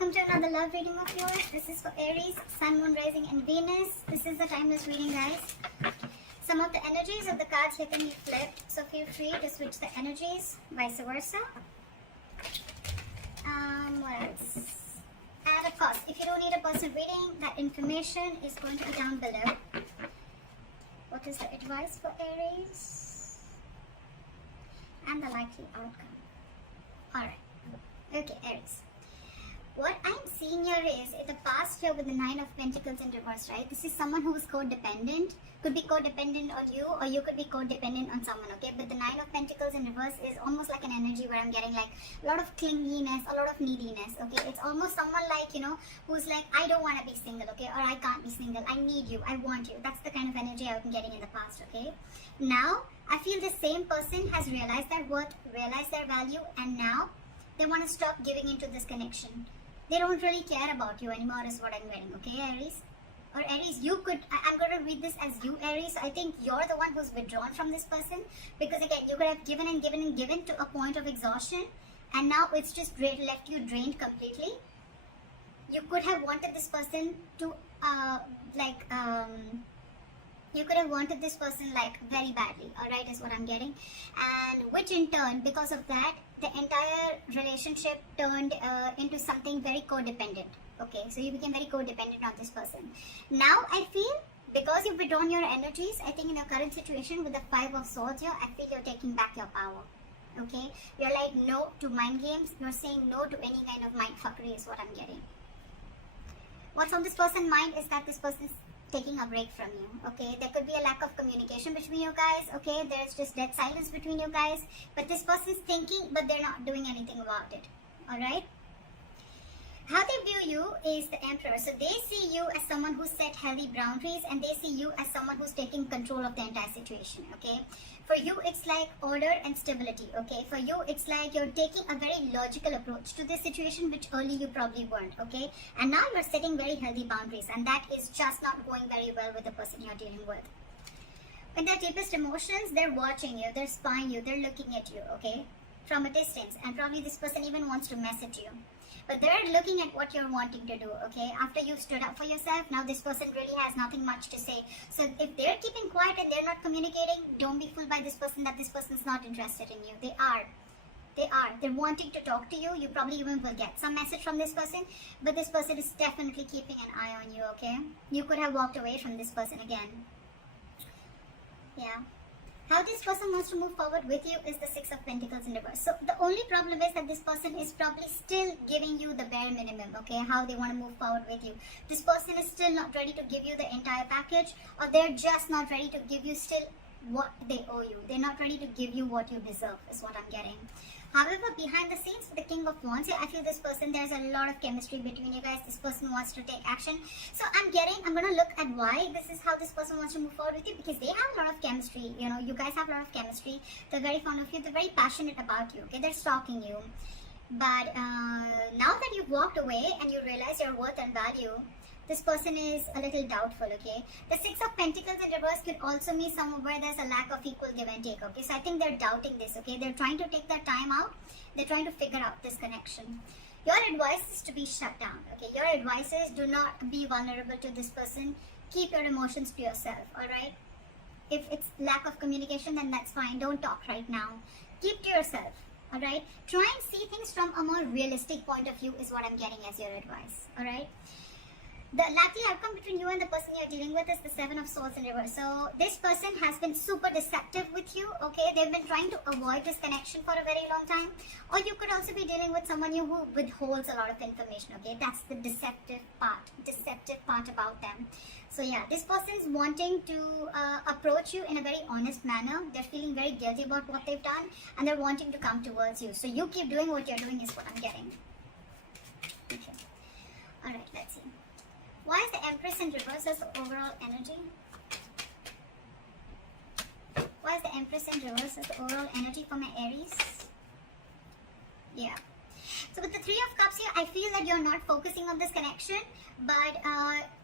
welcome to another love reading of yours. This is for Aries, Sun, Moon, Rising and Venus. This is the timeless reading, guys. Some of the energies of the cards here can be flipped, so feel free to switch the energies, vice versa. What else? And of course, if you don't need a personal reading, that information is going to be down below. What is the advice for Aries? And the likely outcome. Alright. Okay, Aries. What I'm seeing here is, in the past here with the Nine of Pentacles in reverse, right? This is someone who is codependent. Could be codependent on you, or you could be codependent on someone, okay? But the Nine of Pentacles in reverse is almost like an energy where I'm getting like a lot of clinginess, a lot of neediness, okay? It's almost someone like, you know, who's like, I don't want to be single, okay? Or I can't be single. I need you. I want you. That's the kind of energy I've been getting in the past, okay? Now, I feel the same person has realized their worth, realized their value, and now they want to stop giving into this connection. They don't really care about you anymore is what I'm getting, okay, Aries? Or Aries, you could, I'm going to read this as you, Aries. I think you're the one who's withdrawn from this person. Because again, you could have given and given and given to a point of exhaustion. And now it's just left you drained completely. You could have wanted this person to, you could have wanted this person like very badly, alright, is what I'm getting. And which in turn, because of that, the entire relationship turned into something very codependent. Okay, so you became very codependent on this person. Now I feel, because you've withdrawn your energies, I think in your current situation with the Five of Swords here, I feel you're taking back your power. Okay, you're like no to mind games. You're saying no to any kind of mind fuckery is what I'm getting. What's on this person's mind is that this person is taking a break from you, okay? There could be a lack of communication between you guys, okay? There's just dead silence between you guys, but this person's thinking, but they're not doing anything about it, alright? How they view you is the Emperor. So they see you as someone who set healthy boundaries, and they see you as someone who's taking control of the entire situation, okay? For you, it's like order and stability, okay? For you, it's like you're taking a very logical approach to this situation, which early you probably weren't, okay? And now you're setting very healthy boundaries, and that is just not going very well with the person you're dealing with. In their deepest emotions, they're watching you, they're spying you, they're looking at you, okay? From a distance, and probably this person even wants to message you. But they're looking at what you're wanting to do, okay? After you've stood up for yourself, now this person really has nothing much to say. So if they're keeping quiet and they're not communicating, don't be fooled by this person that this person's not interested in you. They are. They are. They're wanting to talk to you. You probably even will get some message from this person. But this person is definitely keeping an eye on you, okay? You could have walked away from this person again. Yeah. How this person wants to move forward with you is the Six of Pentacles in reverse. So the only problem is that this person is probably still giving you the bare minimum, okay? How they want to move forward with you. This person is still not ready to give you the entire package, or they're just not ready to give you still what they owe you. They're not ready to give you what you deserve is what I'm getting. However, behind the scenes, with the King of Wands here, I feel this person, there's a lot of chemistry between you guys. This person wants to take action. So I'm going to look at why this is how this person wants to move forward with you, because they have a lot of chemistry. You know, you guys have a lot of chemistry. They're very fond of you. They're very passionate about you, okay? They're stalking you. But now that you've walked away and you realize your worth and value, this person is a little doubtful, okay? The Six of Pentacles in reverse could also mean somewhere where there's a lack of equal give and take, okay? So I think they're doubting this, okay? They're trying to take their time out. They're trying to figure out this connection. Your advice is to be shut down, okay? Your advice is do not be vulnerable to this person. Keep your emotions to yourself, alright? If it's lack of communication, then that's fine. Don't talk right now. Keep to yourself, alright? Try and see things from a more realistic point of view is what I'm getting as your advice, alright? The likely outcome between you and the person you're dealing with is the Seven of Swords in reverse. So this person has been super deceptive with you, okay? They've been trying to avoid this connection for a very long time. Or you could also be dealing with someone who withholds a lot of information, okay? That's the deceptive part about them. So yeah, this person is wanting to approach you in a very honest manner. They're feeling very guilty about what they've done, and they're wanting to come towards you. So you keep doing what you're doing is what I'm getting. Okay. Alright, let's see. Why is the Empress in reverse as the overall energy? Why is the Empress in reverse as the overall energy for my Aries? Yeah. So with the Three of Cups here, I feel that you're not focusing on this connection, but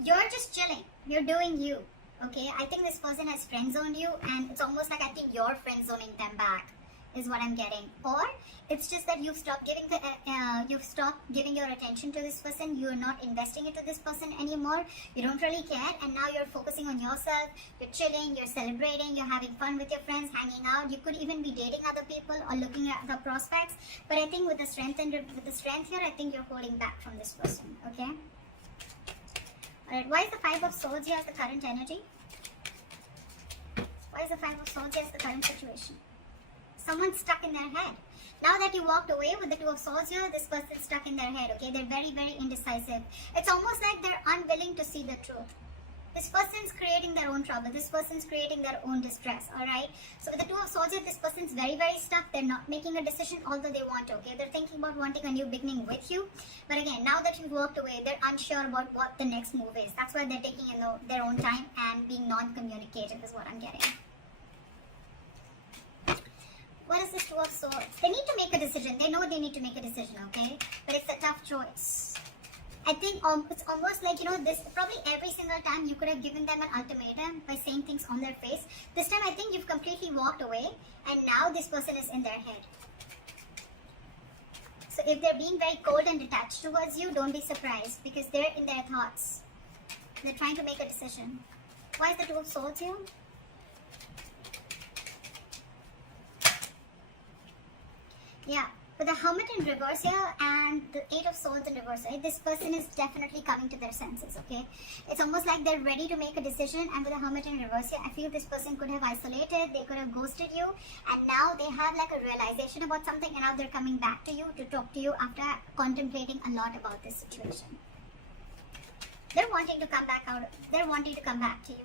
you're just chilling. You're doing you. Okay? I think this person has friend zoned you, and it's almost like I think you're friend zoning them back. is what I'm getting. Or it's just that you've stopped giving your attention to this person. You're not investing into this person anymore. You don't really care, and now you're focusing on yourself. You're chilling, you're celebrating, you're having fun with your friends, hanging out. You could even be dating other people or looking at the prospects. But I think with the strength here, I think you're holding back from this person. Okay. Alright, why is the Five of Swords here as the current energy? Why is the Five of Swords here as the current situation? Someone's stuck in their head. Now that you walked away with the Two of Swords here, this person's stuck in their head, okay? They're very, very indecisive. It's almost like they're unwilling to see the truth. This person's creating their own trouble. This person's creating their own distress, alright? So with the Two of Swords here, this person's very, very stuck. They're not making a decision, although they want to, okay? They're thinking about wanting a new beginning with you. But again, now that you've walked away, they're unsure about what the next move is. That's why they're taking their own time and being non-communicative is what I'm getting. What is this Two of Swords? They need to make a decision. They know they need to make a decision, okay? But it's a tough choice. I think it's almost like, this probably every single time you could have given them an ultimatum by saying things on their face. This time I think you've completely walked away, and now this person is in their head. So if they're being very cold and detached towards you, don't be surprised, because they're in their thoughts. They're trying to make a decision. Why is the Two of Swords here? Yeah, with the Hermit in reverse here and the Eight of Swords in reverse, right? This person is definitely coming to their senses, okay? It's almost like they're ready to make a decision, and with the Hermit in reverse here, I feel this person could have isolated, they could have ghosted you, and now they have like a realization about something, and now they're coming back to you to talk to you after contemplating a lot about this situation. They're wanting to come back out, they're wanting to come back to you.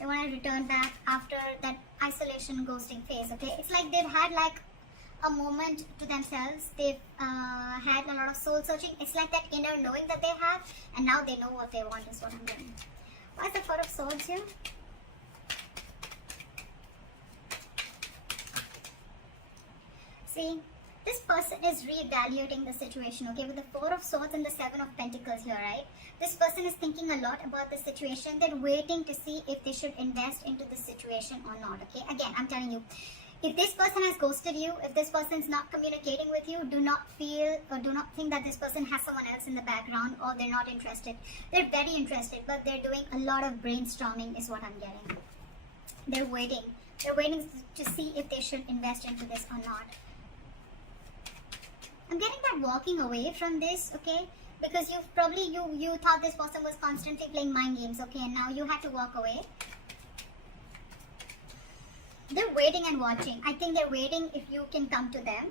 They want to return back after that isolation ghosting phase, okay? It's like they've had like a moment to themselves. They've had a lot of soul searching. It's like that inner knowing that they have, and now they know what they want is what I'm getting. Why is the Four of Swords here? See, this person is reevaluating the situation, okay? With the Four of Swords and the Seven of Pentacles here, right? This person is thinking a lot about the situation. They're waiting to see if they should invest into the situation or not, okay? Again, I'm telling you, if this person has ghosted you, if this person's not communicating with you, do not feel or do not think that this person has someone else in the background or they're not interested. They're very interested, but they're doing a lot of brainstorming is what I'm getting. They're waiting. They're waiting to see if they should invest into this or not. I'm getting that walking away from this, okay? Because you've probably, you thought this person was constantly playing mind games, okay? And now you had to walk away. They're waiting and watching. I think they're waiting if you can come to them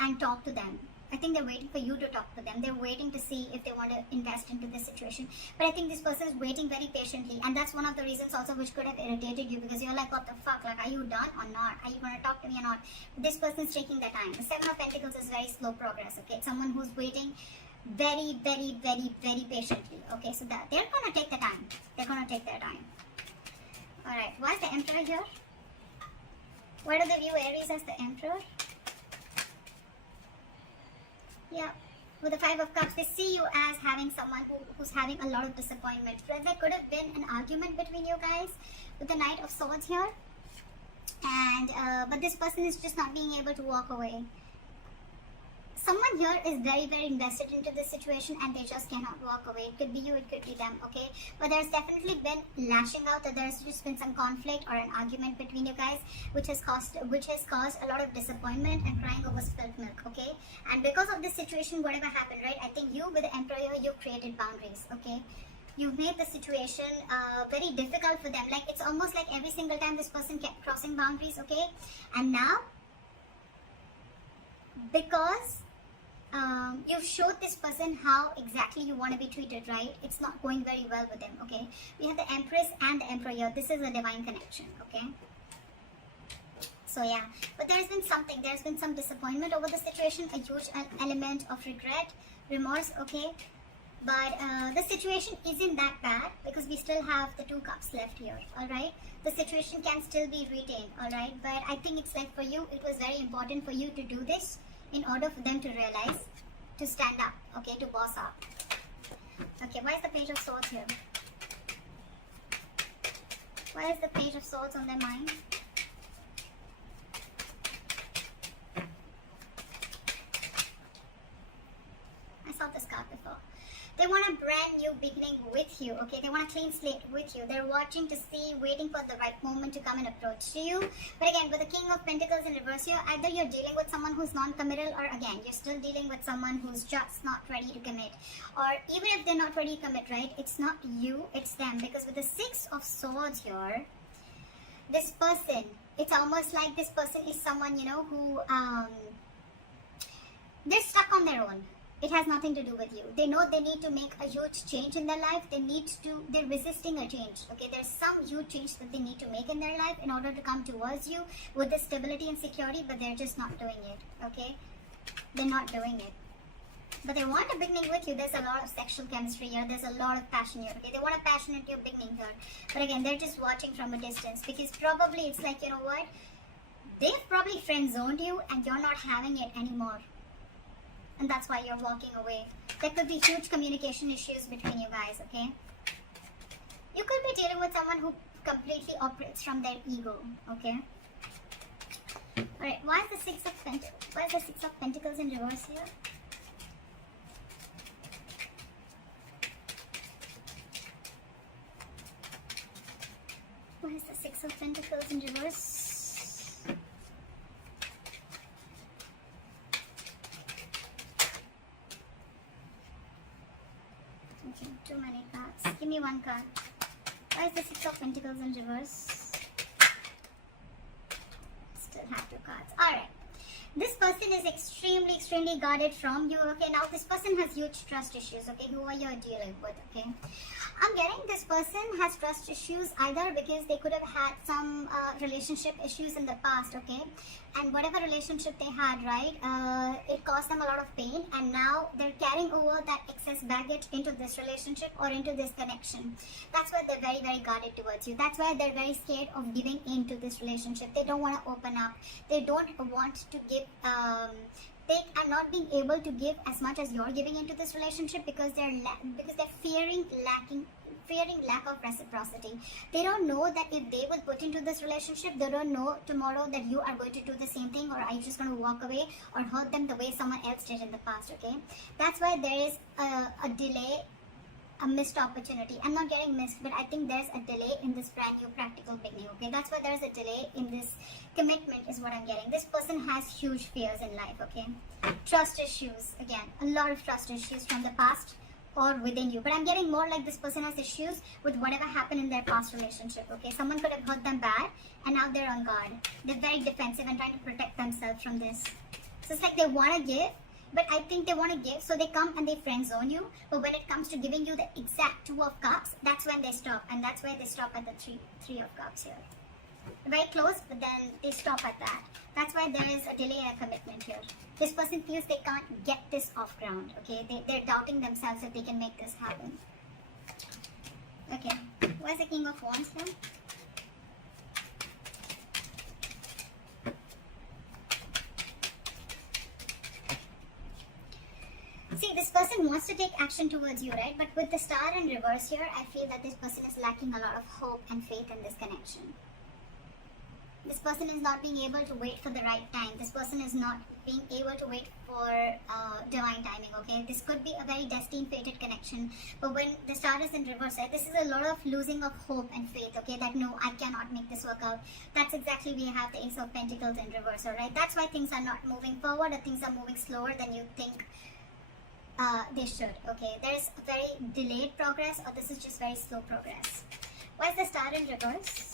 and talk to them. I think they're waiting for you to talk to them. They're waiting to see if they want to invest into this situation. But I think this person is waiting very patiently. And that's one of the reasons also which could have irritated you, because you're like, what the fuck? Like, are you done or not? Are you going to talk to me or not? But this person's taking their time. The Seven of Pentacles is very slow progress, okay? It's someone who's waiting very, very, very, very patiently. Okay, so that they're going to take the time. They're going to take their time. Alright, why is the Emperor here? Why do they view Aries as the Emperor? Yeah, with the Five of Cups, they see you as having someone who's having a lot of disappointment. There could have been an argument between you guys with the Knight of Swords here. And, but this person is just not being able to walk away. Someone here is very, very invested into this situation and they just cannot walk away. It could be you, it could be them, okay? But there's definitely been lashing out, that there's just been some conflict or an argument between you guys, which has caused a lot of disappointment and crying over spilled milk, okay? And because of this situation, whatever happened, right? I think you, with the Emperor, you created boundaries, okay? You've made the situation very difficult for them. Like, it's almost like every single time this person kept crossing boundaries, okay? And now, because you've showed this person how exactly you want to be treated, right? It's not going very well with them, okay? We have the Empress and the Emperor here. This is a divine connection, okay? So yeah, but there's been some disappointment over the situation, a huge element of regret, remorse, okay? But the situation isn't that bad because we still have the Two Cups left here, alright? The situation can still be retained, alright? But I think it's like for you, it was very important for you to do this in order for them to realize, to stand up, okay, to boss up. Okay, why is the Page of Swords here? Why is the Page of Swords on their mind? They want a brand new beginning with you, okay? They want a clean slate with you. They're watching to see, waiting for the right moment to come and approach to you. But again, with the King of Pentacles in reverse here, either you're dealing with someone who's non-committal, or again, you're still dealing with someone who's just not ready to commit. Or even if they're not ready to commit, right? It's not you, it's them. Because with the Six of Swords here, this person, it's almost like this person is someone, you know, who, they're stuck on their own. It has nothing to do with you. They know they need to make a huge change in their life. They're resisting a change. Okay, there's some huge change that they need to make in their life in order to come towards you with the stability and security, but they're just not doing it. Okay, they're not doing it. But they want a beginning with you. There's a lot of sexual chemistry here. There's a lot of passion here. Okay, they want a passionate beginning here. But again, they're just watching from a distance, because probably it's like, you know what? They've probably friend zoned you and you're not having it anymore. And that's why you're walking away. There could be huge communication issues between you guys, okay? You could be dealing with someone who completely operates from their ego, okay? Alright, why is the Six of Pentacles in reverse here? Why is the Six of Pentacles in reverse? Okay, too many cards. Give me one card. Why is the Six of Pentacles in reverse? Still have two cards. Alright. This person is extremely guarded from you. Okay, now this person has huge trust issues. Okay, who are you dealing with? Okay, I'm getting this person has trust issues either because they could have had some relationship issues in the past. Okay, and whatever relationship they had, right, it caused them a lot of pain, and now they're carrying over that excess baggage into this relationship or into this connection. That's why they're very guarded towards you. That's why they're very scared of giving in to this relationship. They don't want to open up. They don't want to give they are not being able to give as much as you're giving into this relationship because they're fearing lack of reciprocity. They don't know that if they will put into this relationship, they don't know tomorrow that you are going to do the same thing, or are you just going to walk away or hurt them the way someone else did in the past. Okay, that's why there is a delay, a missed opportunity. I'm not getting missed, but I think there's a delay in this brand new practical beginning. Okay, that's why there's a delay in this commitment is what I'm getting. This person has huge fears in life. Okay, trust issues, again, a lot of trust issues from the past or within you, but I'm getting more like this person has issues with whatever happened in their past relationship. Okay, someone could have hurt them bad and now they're on guard. They're very defensive and trying to protect themselves from this. So it's like they want to give, but I think they want to give, so they come and they friend zone you. But when it comes to giving you the exact Two of Cups, that's when they stop, and that's why they stop at the three of Cups here. Very close, but then they stop at that. That's why there is a delay in a commitment here. This person feels they can't get this off ground. Okay, they're doubting themselves if they can make this happen. Okay, where's the King of Wands here? See, this person wants to take action towards you, right? But with the Star in reverse here, I feel that this person is lacking a lot of hope and faith in this connection. This person is not being able to wait for the right time. This person is not being able to wait for divine timing, okay? This could be a very destined, fated connection. But when the Star is in reverse, right, this is a lot of losing of hope and faith, okay? That no, I cannot make this work out. That's exactly we have the Ace of Pentacles in reverse, alright? That's why things are not moving forward, or things are moving slower than you think they should. Okay, there's a very delayed progress, or this is just very slow progress. Why is the Star in reverse?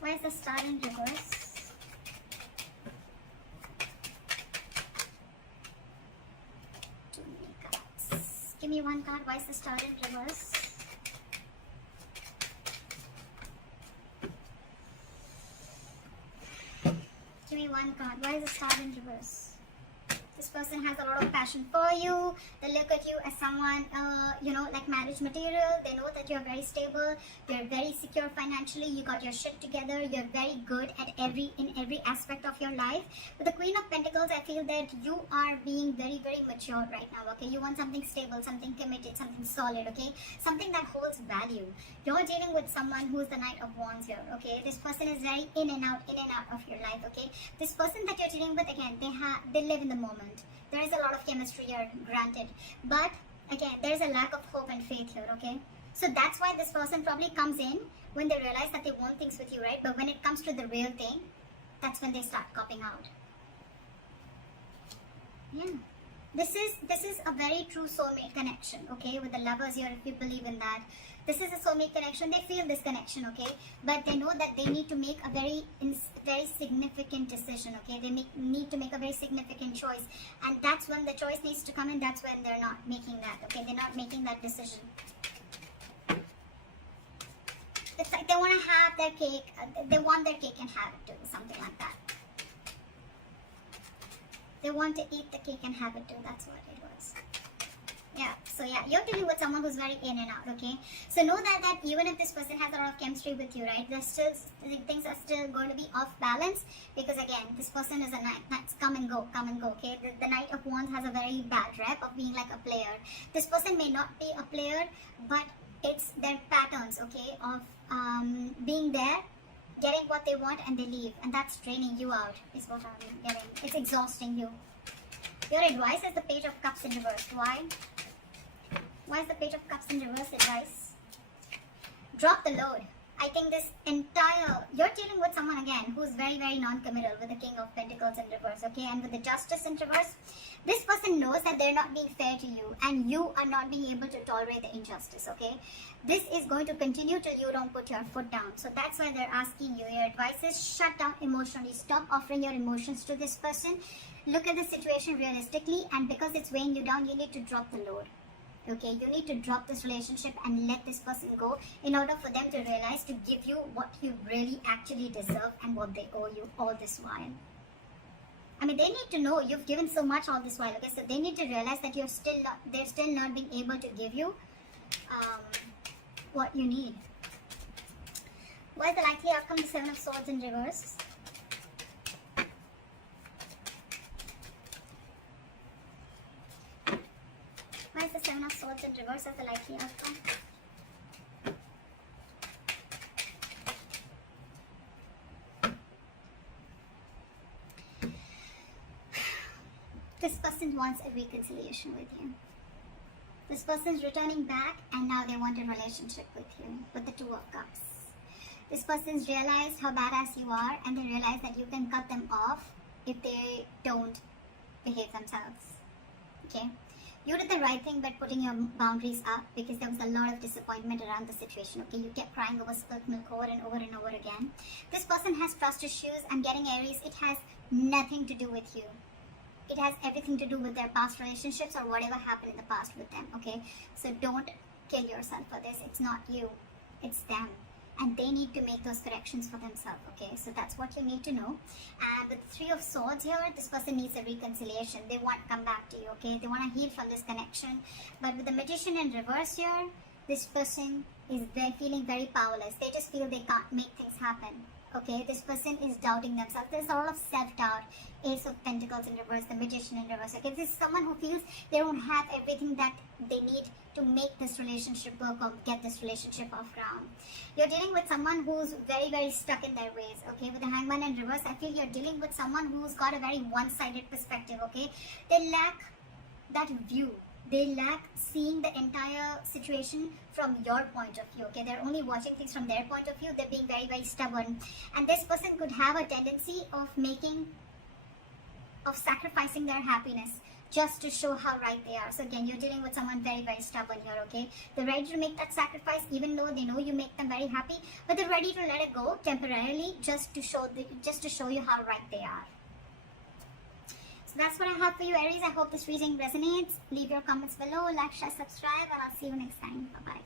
Why is the Star in reverse? Too many cards. Give me one card. Why is the Star in reverse? Give me one card. Why is the Star in reverse? This person has a lot of passion for you. They look at you as someone, like marriage material. They know that you're very stable, you're very secure financially, you got your shit together, you're very good at in every aspect of your life. With the Queen of Pentacles, I feel that you are being very, very mature right now, okay? You want something stable, something committed, something solid, okay? Something that holds value. You're dealing with someone who's the Knight of Wands here, okay? This person is very in and out of your life, okay? This person that you're dealing with, again, they live in the moment. There is a lot of chemistry here, granted, but again, there is a lack of hope and faith here, okay? So that's why this person probably comes in when they realize that they want things with you, right? But when it comes to the real thing, that's when they start copping out. Yeah. This is a very true soulmate connection, okay? With the lovers here, if you believe in that. This is a soulmate connection. They feel this connection, okay? But they know that they need to make a very significant decision, okay? They need to make a very significant choice. And that's when the choice needs to come in. That's when they're not making that, okay? They're not making that decision. It's like they want to have their cake. They want their cake and have it too, something like that. They want to eat the cake and have it too. That's what it was. Yeah, so yeah, you're dealing with someone who's very in and out, okay? So know that even if this person has a lot of chemistry with you, right, there's still, things are still going to be off balance, because again, this person is a knight. Knights come and go, okay? The Knight of Wands has a very bad rep of being like a player. This person may not be a player, but it's their patterns, okay, of being there, getting what they want, and they leave, and that's draining you out, is what I'm getting. It's exhausting you. Your advice is the Page of Cups in reverse. Why? Why is the Page of Cups in reverse advice? Drop the load. I think you're dealing with someone again who's very, very non-committal, with the King of Pentacles in reverse, okay? And with the Justice in reverse, this person knows that they're not being fair to you, and you are not being able to tolerate the injustice, okay? This is going to continue till you don't put your foot down. So that's why they're asking you. Your advice is shut down emotionally. Stop offering your emotions to this person. Look at the situation realistically, and because it's weighing you down, you need to drop the load. Okay, you need to drop this relationship and let this person go in order for them to realize to give you what you really actually deserve and what they owe you all this while. I mean, they need to know you've given so much all this while, okay? So they need to realize that they're still not being able to give you what you need. What is the likely outcome? The Seven of Swords in reverse. Why is the Seven of Swords in reverse as the likely outcome? This person wants a reconciliation with you. This person's returning back, and now they want a relationship with you, with the Two of Cups. This person's realized how badass you are, and they realize that you can cut them off if they don't behave themselves. Okay? You did the right thing by putting your boundaries up, because there was a lot of disappointment around the situation, okay? You kept crying over spilt milk over and over and over again. This person has trust issues. I'm getting Aries. It has nothing to do with you. It has everything to do with their past relationships or whatever happened in the past with them, okay? So don't kill yourself for this. It's not you. It's them. And they need to make those corrections for themselves, okay? So that's what you need to know. And with the Three of Swords here, this person needs a reconciliation. They want to come back to you, okay? They want to heal from this connection. But with the Magician in reverse here, this person is feeling very powerless. They just feel they can't make things happen. Okay, this person is doubting themselves. There's a lot of self-doubt. Ace of Pentacles in reverse, the Magician in reverse. Okay, this is someone who feels they don't have everything that they need to make this relationship work or get this relationship off ground. You're dealing with someone who's very, very stuck in their ways. Okay, with the Hangman in reverse, I feel you're dealing with someone who's got a very one-sided perspective. Okay, they lack that view. They lack seeing the entire situation from your point of view, okay? They're only watching things from their point of view. They're being very, very stubborn. And this person could have a tendency of sacrificing their happiness just to show how right they are. So again, you're dealing with someone very, very stubborn here, okay? They're ready to make that sacrifice even though they know you make them very happy, but they're ready to let it go temporarily just to show you how right they are. So that's what I have for you, Aries. I hope this reading resonates. Leave your comments below, like, share, subscribe, and I'll see you next time. Bye-bye.